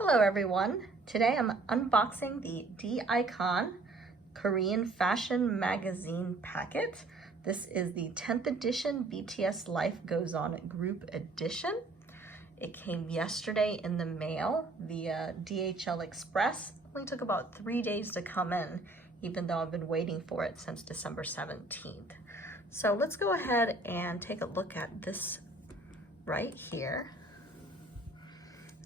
Hello everyone. Today I'm unboxing the Dicon Korean Fashion Magazine packet. This is the 10th edition BTS Life Goes On Group Edition. It came yesterday in the mail via DHL Express. Only took about 3 days to come in, even though I've been waiting for it since December 17th. So let's go ahead and take a look at this right here.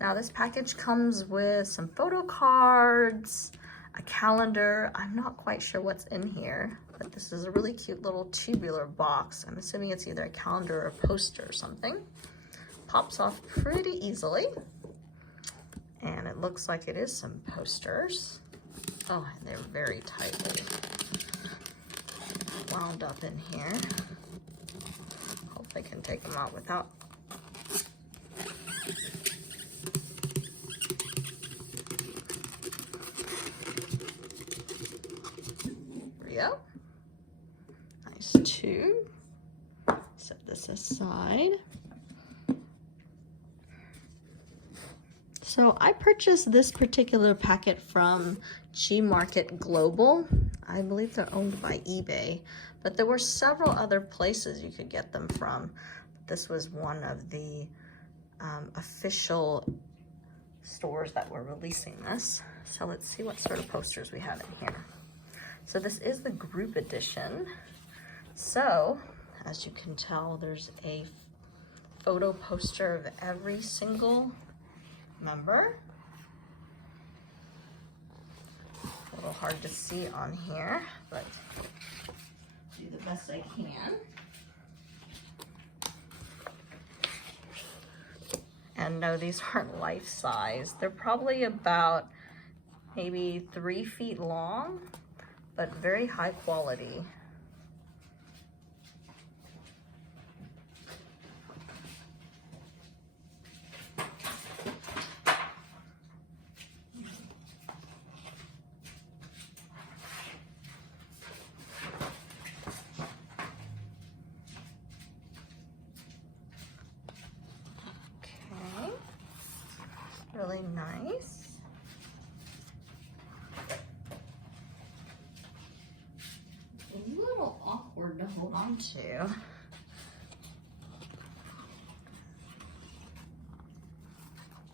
Now this package comes with some photo cards, a calendar. I'm not quite sure what's in here, but this is a really cute little tubular box. I'm assuming it's either a calendar or a poster or something. Pops off pretty easily. And it looks like it is some posters. Oh, and they're very tightly wound up in here. Hope I can take them out without Yep. Nice tube. Set this aside. So I purchased this particular packet from G-Market Global. I believe they're owned by eBay, but there were several other places you could get them from. This was one of the official stores that were releasing this. So let's see what sort of posters we have in here. So this is the group edition. So, as you can tell, there's a photo poster of every single member. A little hard to see on here, but do the best I can. And no, these aren't life size. They're probably about maybe 3 feet long, but very high quality. Okay, really nice. Awkward to hold on to.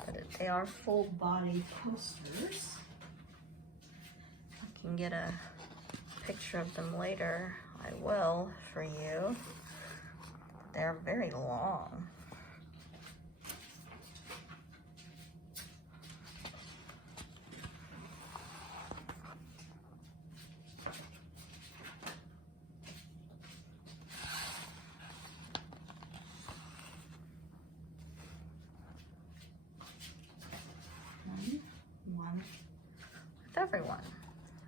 But they are full body posters. I can get a picture of them later. I will for you. They're very long. One with everyone.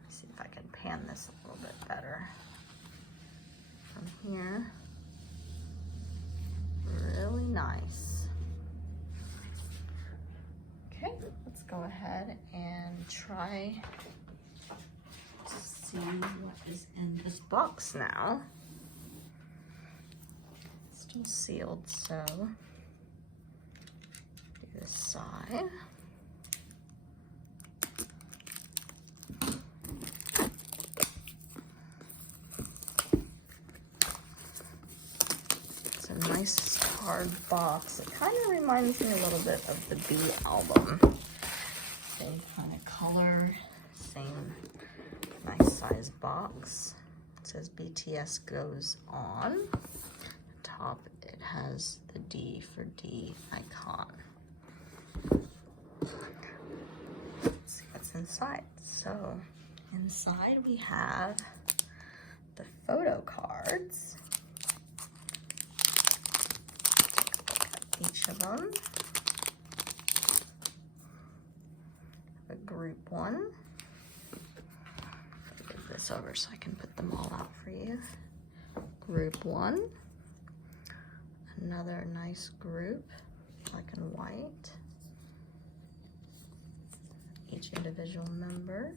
Let's see if I can pan this a little bit better from here. Really nice. Okay, let's go ahead and try to see what is in this box now. It's still sealed, so do this side. Nice hard box. It kind of reminds me a little bit of the B album. Same kind of color, same nice size box. It says BTS Goes On. Top it has the D for D icon. Let's see what's inside. So inside we have the photo cards. Each of them. A group one. Move this over so I can put them all out for you. Group one. Another nice group, black and white. Each individual member.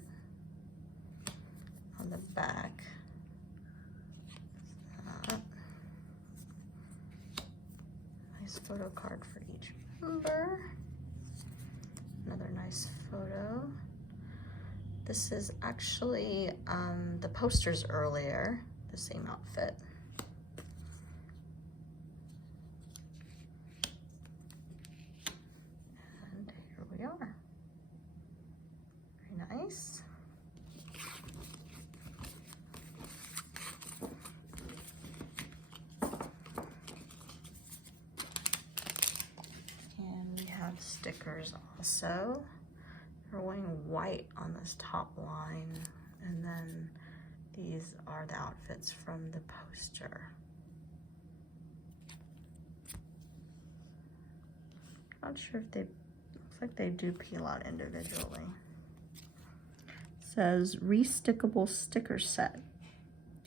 On the back. Nice photo card for each member. Another nice This is actually the posters earlier, the same outfit. And here we are. Very nice. And we have stickers also. We're wearing white on this top line, and then these are the outfits from the poster. Not sure if they, looks like they do peel out individually. Says restickable sticker set.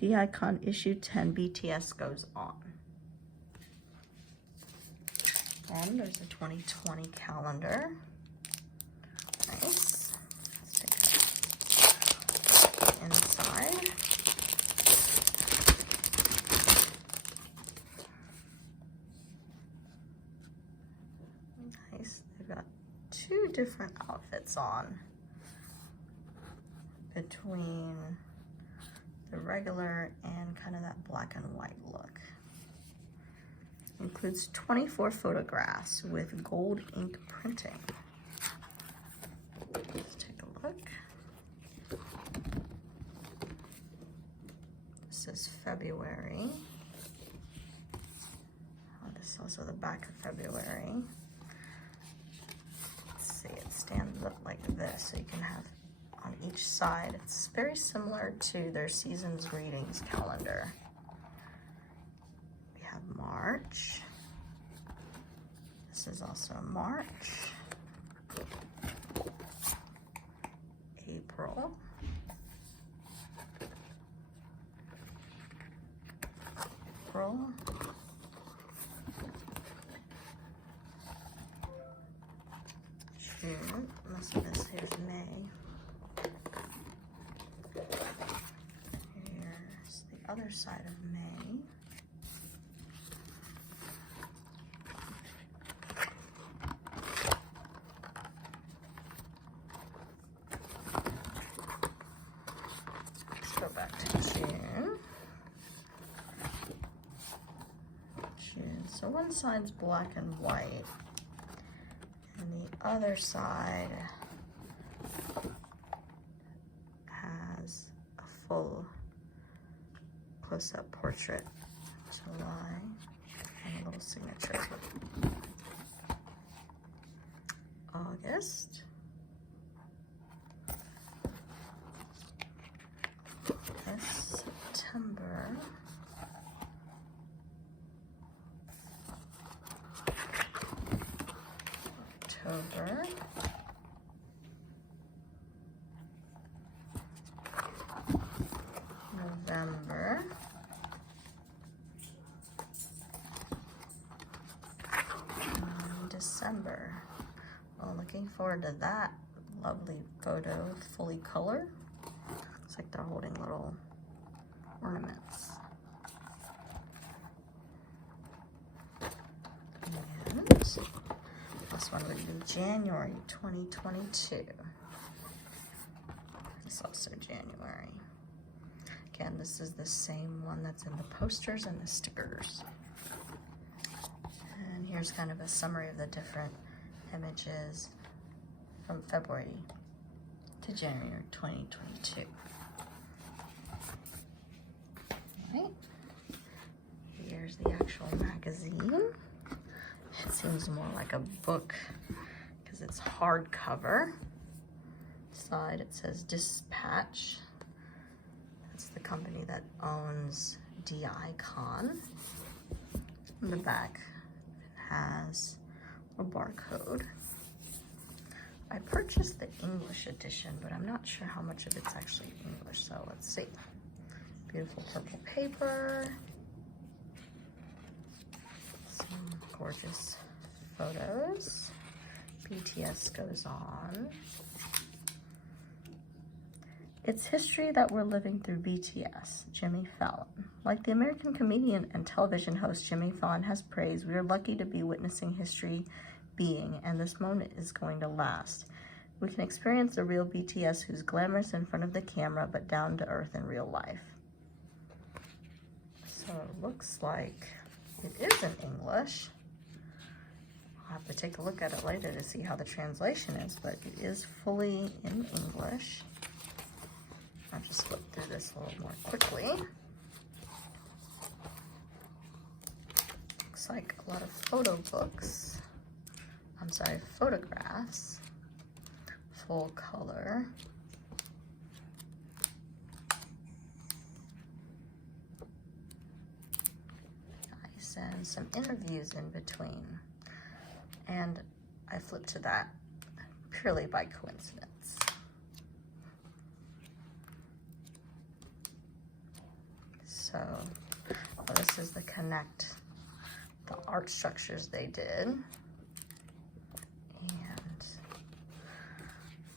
Dicon issue 10 BTS goes on. And there's a 2020 calendar. Nice. Stick that inside. Nice. They've got two different outfits on between the regular and kind of that black and white look. Includes 24 photographs with gold ink printing. Let's take a look. This is February. Oh, this is also the back of February. Let's see, it stands up like this, so you can have on each side. It's very similar to their season's greetings calendar. We have March. This is also March. April. April. June. Unless this here's May. Here's the other side of May. Let's go back to June. June. So one side's black and white, and the other side has a full close-up portrait. July, and a little signature. August. September. October. November. And December. Well, looking forward to that lovely photo, fully color. Looks like they're holding little ornaments. And this one would be January 2022. It's also January. Again, this is the same one that's in the posters and the stickers. And here's kind of a summary of the different images from February to January 2022. Right. Here's the actual magazine. It seems more like a book because it's hardcover. Side it says Dispatch. That's the company that owns Dicon. In the back it has a barcode. I purchased the English edition, but I'm not sure how much of it's actually English, so let's see. Beautiful purple paper. Some gorgeous photos. BTS goes on. It's history that we're living through BTS, Jimmy Fallon. Like the American comedian and television host Jimmy Fallon has praised, we are lucky to be witnessing history being, and this moment is going to last. We can experience the real BTS who's glamorous in front of the camera but down to earth in real life. So it looks like it is in English. I'll have to take a look at it later to see how the translation is, but it is fully in English. I'll just flip through this a little more quickly. Looks like a lot of photographs, full color. Nice, and some interviews in between. And I flipped to that purely by coincidence. So, this is the art structures they did. And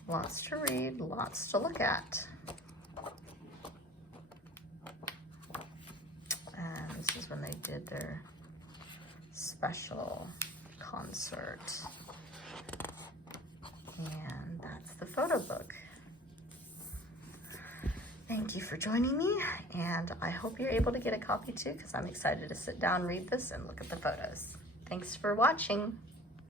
lots to read, lots to look at. And this is when they did their special concert. And that's the photo book. Thank you for joining me, and I hope you're able to get a copy too, because I'm excited to sit down, read this, and look at the photos. Thanks for watching.